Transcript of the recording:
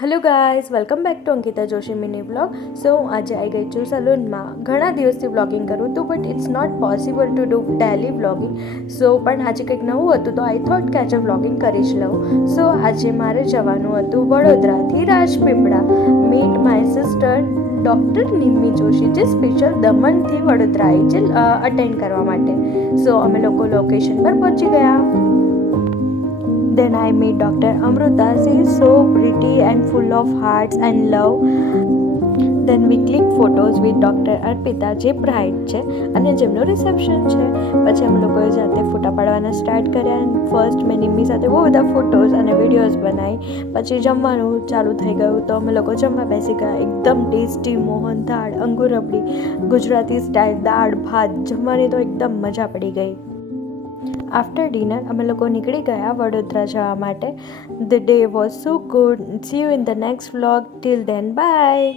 Hello guys, welcome back to Ankita Joshi mini vlog. So આજે આવી ગઈ છું સલૂનમાં. ઘણા દિવસથી બ્લોગિંગ કરું હતું but it's not possible to do daily vlogging. So પણ આજે કંઈક નવું હતું તો આઈ થોટ કે આજે બ્લોગિંગ કરી જ લઉં. સો આજે મારે જવાનું હતું વડોદરાથી Rajpipla. Meet my sister doctor Nimmi Joshi, જે સ્પેશિયલ દમણથી વડોદરા આવી છે અટેન્ડ કરવા માટે. સો અમે લોકો લોકેશન પર પહોંચી ગયા. Then I meet Dr. Amruta. She is so pretty and full of hearts and love. Then we click photos with Dr. Arpita, જે બ્રાઇડ છે અને જેમનું રિસેપ્શન છે. પછી અમે લોકોએ જાતે ફોટા પાડવાના સ્ટાર્ટ કર્યા. એન્ડ ફર્સ્ટ મેં નિમ્મી સાથે બહુ બધા ફોટોઝ અને વિડીયોઝ બનાવી. પછી જમવાનું ચાલુ થઈ ગયું તો અમે લોકો જમવા બેસી ગયા. એકદમ ટેસ્ટી મોહનથાળ, અંગુર રબડી, ગુજરાતી સ્ટાઇલ દાળ ભાત જમવાની તો એકદમ મજા પડી ગઈ. આફ્ટર ડિનર અમે લોકો નીકળી ગયા વડોદરા જવા માટે. The day was so good. C you in the next vlog. Till then by.